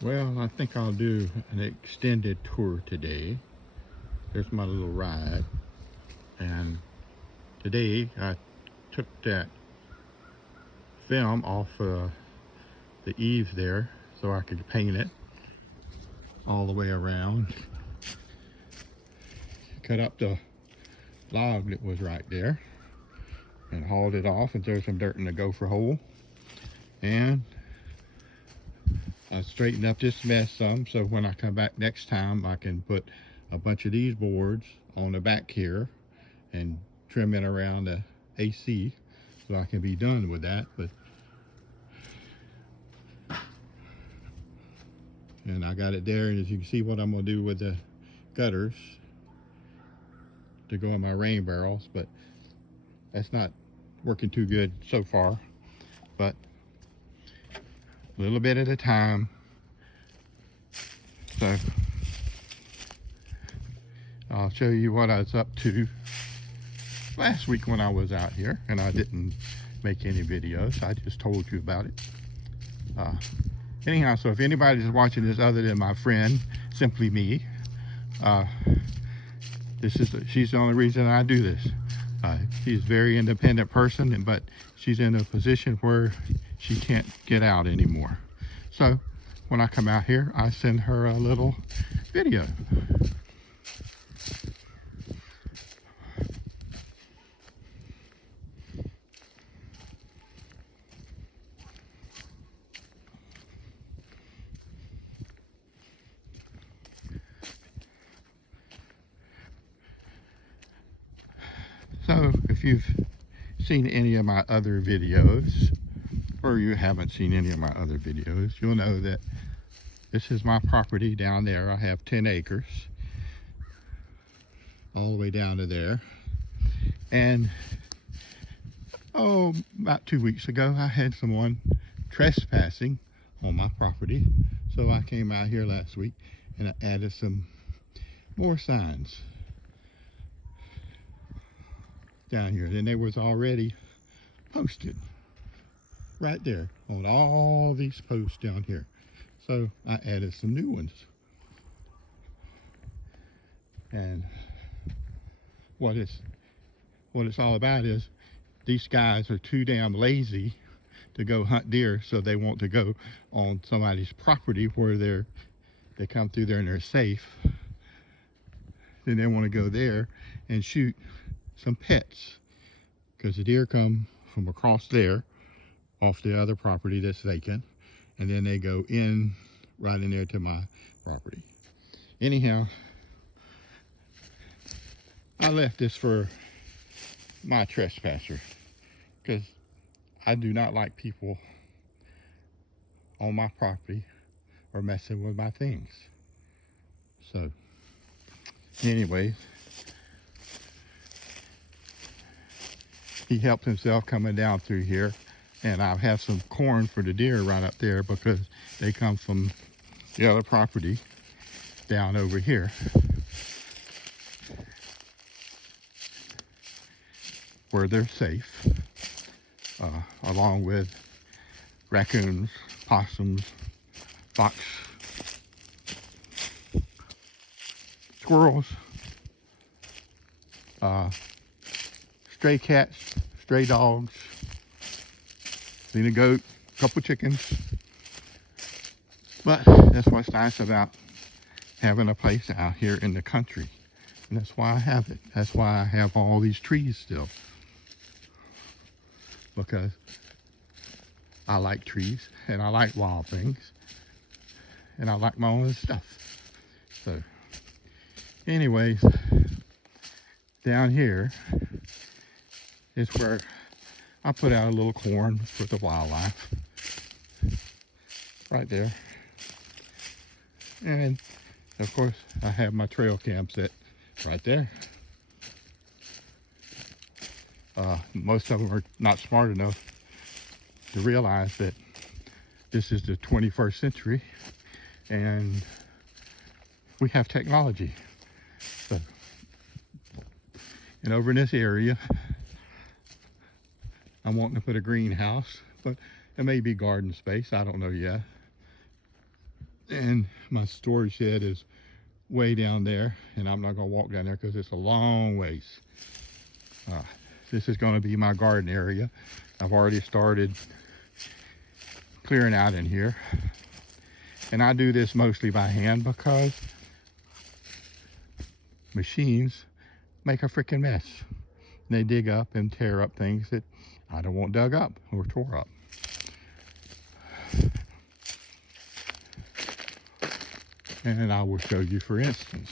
Well, I think I'll do an extended tour today. There's my little ride. And today I took that film off the eaves there so I could paint it all the way around. Cut up the log that was right there and hauled it off and threw some dirt in the gopher hole. And I straightened up this mess some so when I come back next time I can put a bunch of these boards on the back here and trim it around the AC so I can be done with that. And I got it there, and as you can see what I'm going to do with the gutters to go in my rain barrels, but that's not working too good so far. But a little bit at a time. So I'll show you what I was up to last week when I was out here, and I didn't make any videos. I just told you about it. Anyhow, so if anybody's watching this other than my friend, simply me, she's the only reason I do this. She's a very independent person, but she's in a position where she can't get out anymore. So when I come out here, I send her a little video. So if you've seen any of my other videos, or you haven't seen any of my other videos, you'll know that this is my property down there. I have 10 acres all the way down to there. And about 2 weeks ago, I had someone trespassing on my property. So I came out here last week and I added some more signs down here. And they was already posted right there on all these posts down here. So I added some new ones. And what it's all about is these guys are too damn lazy to go hunt deer, so they want to go on somebody's property where they come through there and they're safe. Then they want to go there and shoot some pets, because the deer come from across there off the other property that's vacant, and then they go in right in there to my property. Anyhow, I left this for my trespasser because I do not like people on my property or messing with my things. So anyway, he helped himself coming down through here, and I have some corn for the deer right up there because they come from the other property down over here where they're safe, along with raccoons, possums, fox, squirrels, stray cats, stray dogs, seen a goat, a couple chickens. But that's what's nice about having a place out here in the country. And that's why I have it. That's why I have all these trees still. Because I like trees and I like wild things. And I like my own stuff. So anyways, down here is where I put out a little corn for the wildlife. Right there. And of course I have my trail cam set right there. Most of them are not smart enough to realize that this is the 21st century and we have technology. So, and over in this area, I'm wanting to put a greenhouse, but it may be garden space. I don't know yet. And my storage shed is way down there, and I'm not gonna walk down there because it's a long ways. This is gonna be my garden area. I've already started clearing out in here. And I do this mostly by hand because machines make a freaking mess. They dig up and tear up things that I don't want dug up or tore up. And I will show you, for instance,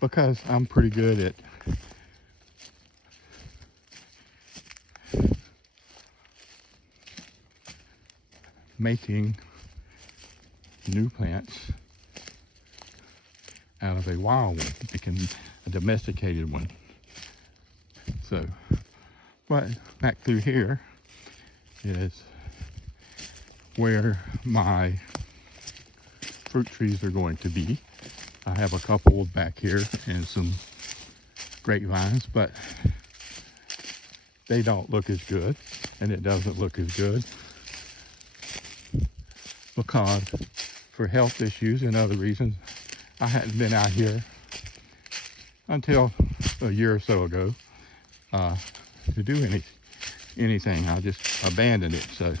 because I'm pretty good at making new plants out of a wild one, making a domesticated one. So, but back through here is where my fruit trees are going to be. I have a couple back here and some grapevines, but they don't look as good, and it doesn't look as good because for health issues and other reasons, I hadn't been out here until a year or so ago to do anything. I just abandoned it. So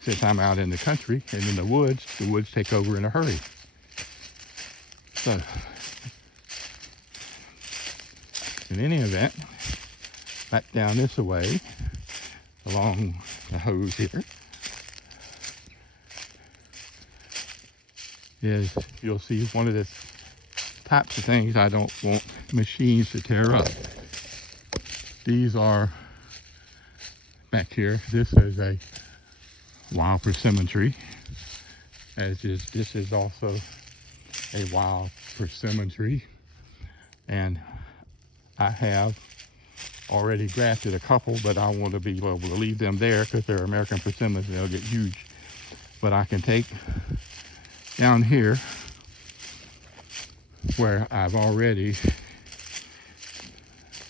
since I'm out in the country and in the woods take over in a hurry. So in any event, back down this way along the hose here is, you'll see one of the types of things I don't want machines to tear up. These are back here. This is a wild persimmon tree, this is also a wild persimmon tree, and I have already grafted a couple, but I want to be able to leave them there because they're American persimmons and they'll get huge. But I can take down here where I've already,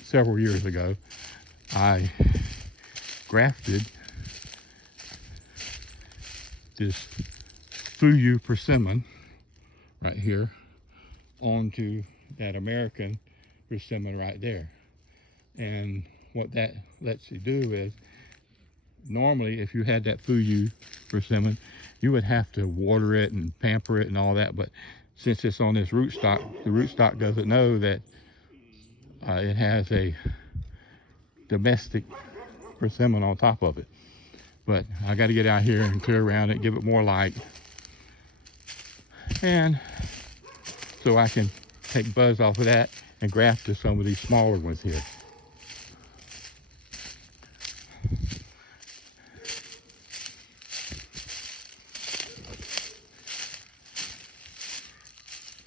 several years ago, I grafted this Fuyu persimmon right here onto that American persimmon right there. And what that lets you do is, normally if you had that Fuyu persimmon, you would have to water it and pamper it and all that, but since it's on this rootstock, the rootstock doesn't know that it has a domestic persimmon on top of it. But I got to get out here and clear around it, give it more light, and so I can take buzz off of that and graft to some of these smaller ones here.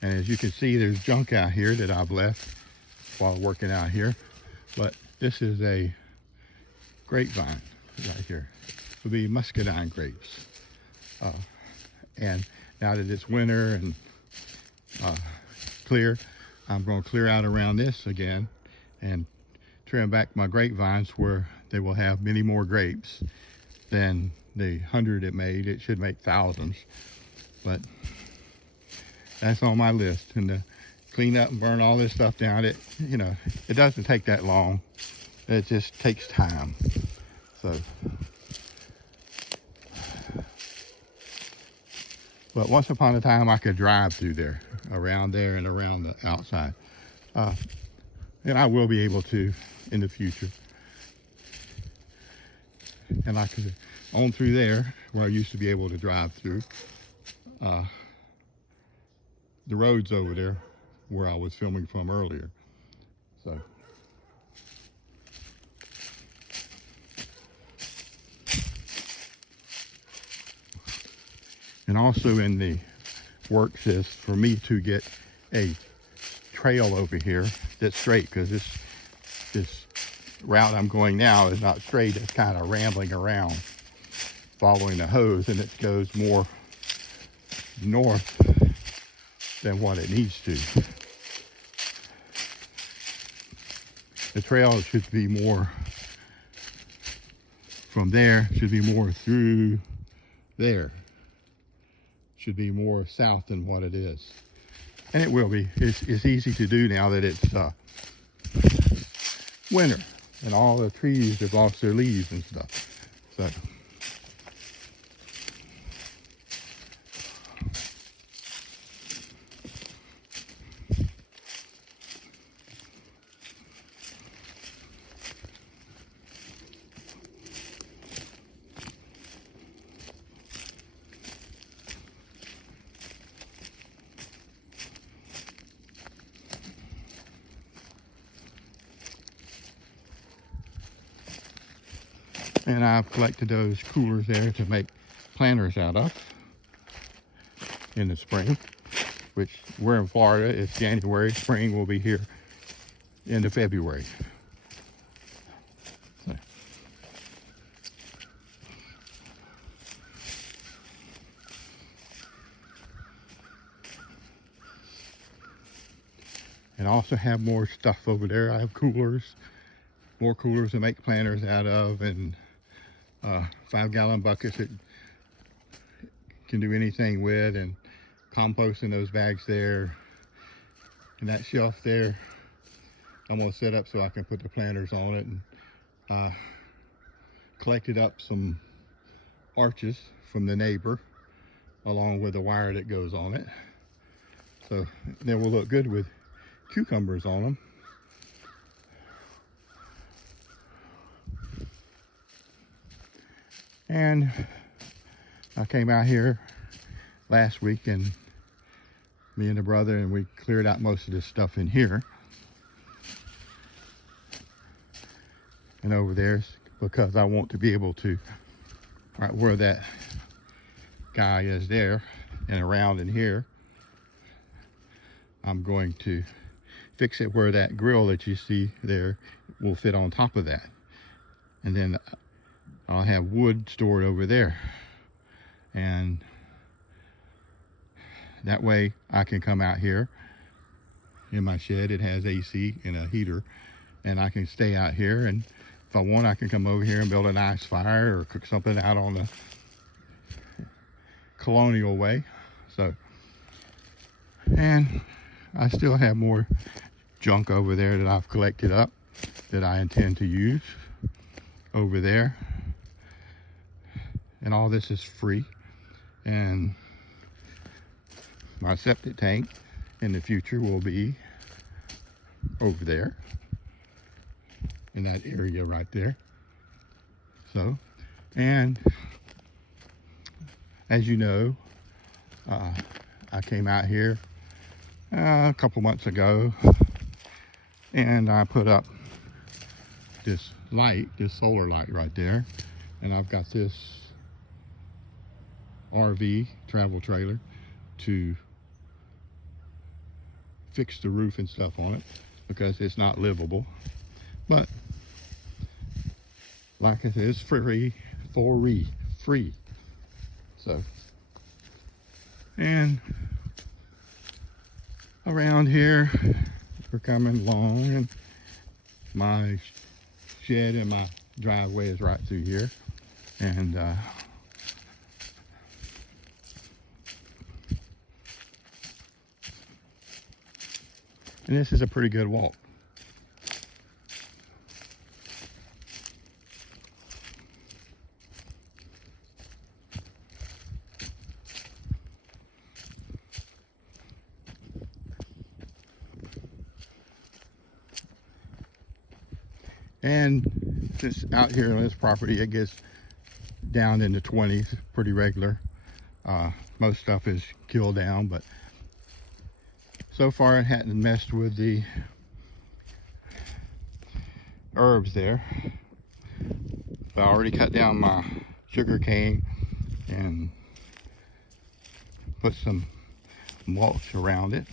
And as you can see, there's junk out here that I've left while working out here. But this is a grapevine right here. It would be muscadine grapes. And now that it's winter and clear, I'm going to clear out around this again and trim back my grapevines where they will have many more grapes than the 100 it made. It should make thousands. But that's on my list, and to clean up and burn all this stuff down, it doesn't take that long. It just takes time. So, but once upon a time I could drive through there, around there and around the outside. And I will be able to in the future. And I could, on through there, where I used to be able to drive through, the road's over there where I was filming from earlier. So and also in the works is for me to get a trail over here that's straight, because this route I'm going now is not straight. It's kind of rambling around following the hose, and it goes more north than what it needs to. The trail should be more from there, should be more through there. should be more south than what it is. And it will be. It's easy to do now that it's winter and all the trees have lost their leaves and stuff. So and I've collected those coolers there to make planters out of in the spring, which we're in Florida. It's January. Spring will be here into February. So. And I also have more stuff over there. I have coolers, more coolers to make planters out of, and 5-gallon buckets that can do anything with, and compost in those bags there. And that shelf there, I'm gonna set up so I can put the planters on it. And collected up some arches from the neighbor along with the wire that goes on it. So they will look good with cucumbers on them. And I came out here last week, and me and the brother, and we cleared out most of this stuff in here and over there, because I want to be able to, right where that guy is there and around in here, I'm going to fix it where that grill that you see there will fit on top of that. And then I'll have wood stored over there. And that way I can come out here in my shed. It has AC and a heater, and I can stay out here. And if I want, I can come over here and build a nice fire or cook something out on the colonial way. So, and I still have more junk over there that I've collected up that I intend to use over there. And all this is free. And my septic tank in the future will be over there in that area right there. So, and as you know, I came out here a couple months ago, and I put up this light, this solar light right there. And I've got this RV travel trailer to fix the roof and stuff on it because it's not livable. But like I said, it's free. So, and around here we're coming along, and my shed and my driveway is right through here. And this is a pretty good walk. And this out here on this property, it gets down in the 20s, pretty regular. Most stuff is killed down, but so far it hadn't messed with the herbs there. I already cut down my sugar cane and put some mulch around it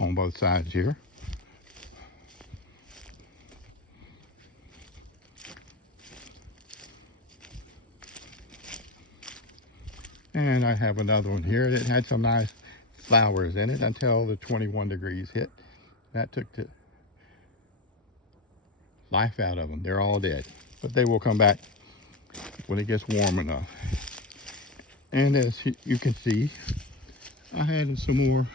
on both sides here. And I have another one here that had some nice flowers in it until the 21 degrees hit. That took the life out of them. They're all dead, but they will come back when it gets warm enough. And as you can see, I added some more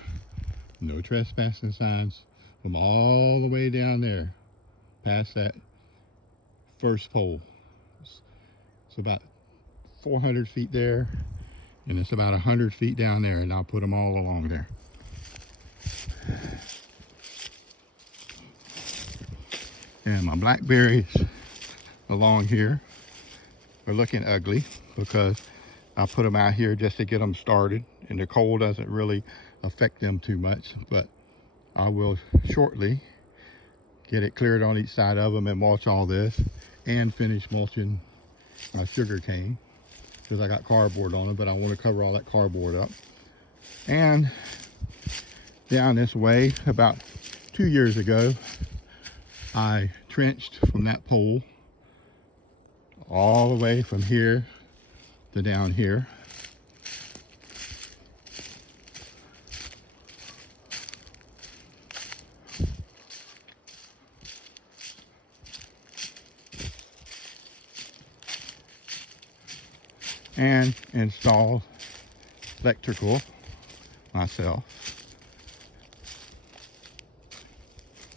no trespassing signs from all the way down there past that first pole. It's about 400 feet there, and it's about 100 feet down there, and I'll put them all along there. And my blackberries along here are looking ugly because I put them out here just to get them started, and the cold doesn't really affect them too much, but I will shortly get it cleared on each side of them and mulch all this and finish mulching my sugar cane because I got cardboard on it, but I want to cover all that cardboard up. And down this way, about 2 years ago, I trenched from that pole all the way from here to down here. And installed electrical myself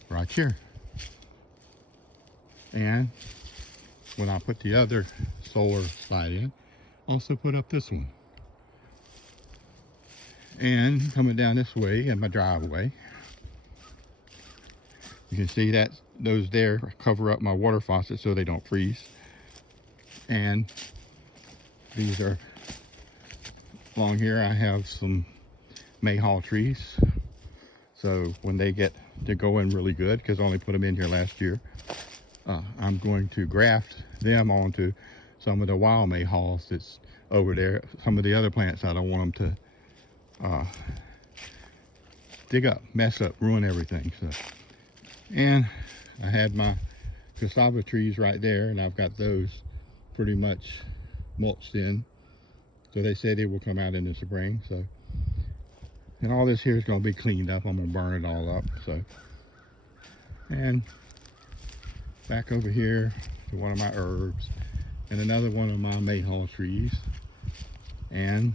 right here. And when I put the other solar slide in, also put up this one. And coming down this way in my driveway, you can see that those there cover up my water faucet so they don't freeze. And these are along here. I have some mayhaw trees, so when they get to going really good, because I only put them in here last year, I'm going to graft them onto some of the wild mayhaws that's over there. Some of the other plants I don't want them to dig up, mess up, ruin everything. So, and I had my cassava trees right there, and I've got those pretty much mulched in. So they say they will come out in the spring. So, and all this here is going to be cleaned up. I'm going to burn it all up. So, and back over here to one of my herbs and another one of my mayhaw trees. And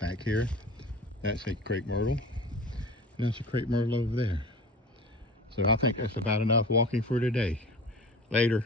back here, that's a crepe myrtle. And that's a crepe myrtle over there. So I think that's about enough walking for today. Later.